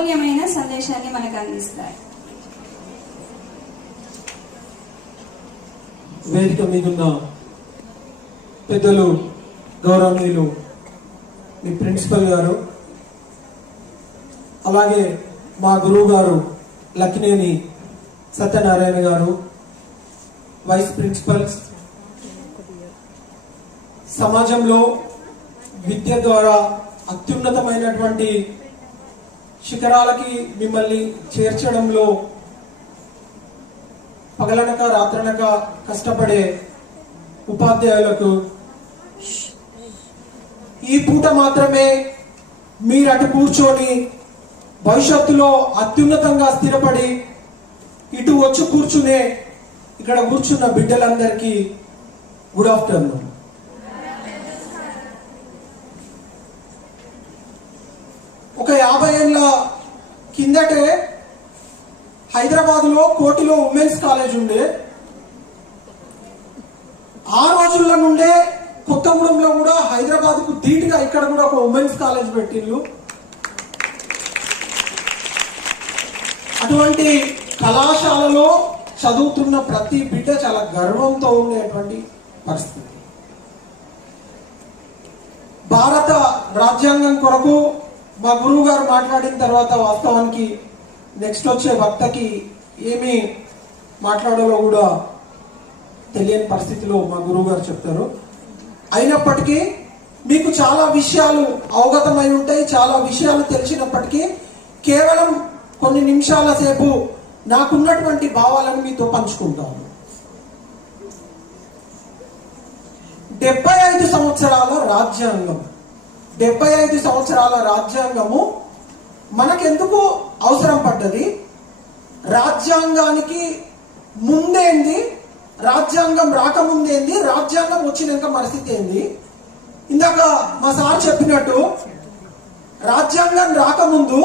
అమూల్యమైన సందేశాన్ని మనకు అందిస్తాయి. వేదిక మీదున్న పెద్దలు, గౌరవనీయులు మీ ప్రిన్సిపల్ గారు, అలాగే మా గురువు గారు లక్కినేని సత్యనారాయణ గారు, వైస్ ప్రిన్సిపల్స్, సమాజంలో విద్య ద్వారా అత్యున్నతమైనటువంటి శిఖరాలకి మిమ్మల్ని చేర్చడంలో పగలనక రాత్రనక కష్టపడే ఉపాధ్యాయులకు, ఈ పూట మాత్రమే మీరు అటు కూర్చొని భవిష్యత్తులో అత్యున్నతంగా స్థిరపడి ఇటు వచ్చి కూర్చునే ఇక్కడ కూర్చున్న బిడ్డలందరికీ గుడ్ ఆఫ్టర్నూన్. ఒక 50 ఏళ్ళ కిందటే హైదరాబాద్లో కోటిలో ఉమెన్స్ కాలేజ్ ఉండే. ఆ రోజుల నుండే కొత్తగూడెంలో కూడా హైదరాబాద్కు ధీటుగా ఇక్కడ కూడా ఒక ఉమెన్స్ కాలేజ్ పెట్టిండ్రు. అటువంటి కళాశాలలో చదువుతున్న ప్రతి బిడ్డ చాలా గర్వంతో ఉండేటువంటి పరిస్థితి. భారత రాజ్యాంగం కొరకు మా గురువు గారు మాట్లాడిన తర్వాత వాస్తవానికి నెక్స్ట్ వచ్చే వక్తకి ఏమి మాట్లాడాలో కూడా తెలియని పరిస్థితిలో మా గురువు గారు చెప్తారు. అయినప్పటికీ మీకు చాలా విషయాలు అవగతమై ఉంటాయి, చాలా విషయాలు తెలిసినప్పటికీ కేవలం కొన్ని నిమిషాల సేపు నాకున్నటువంటి భావాలను మీతో పంచుకుంటాను. 75 సంవత్సరాల రాజ్యాంగం, 75 సంవత్సరాల రాజ్యాంగము మనకెందుకు అవసరం పడ్డది? రాజ్యాంగానికి ముందేంది, రాజ్యాంగం రాకముందేంది, రాజ్యాంగం వచ్చినాక పరిస్థితి ఏంది? ఇందాక మా సార్ చెప్పినట్టు రాజ్యాంగం రాకముందు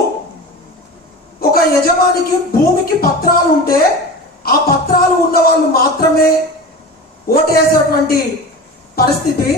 ఒక యజమానికి భూమికి పత్రాలు ఉంటే ఆ పత్రాలు ఉన్న వాళ్ళు మాత్రమే ఓటేసేటువంటి పరిస్థితి.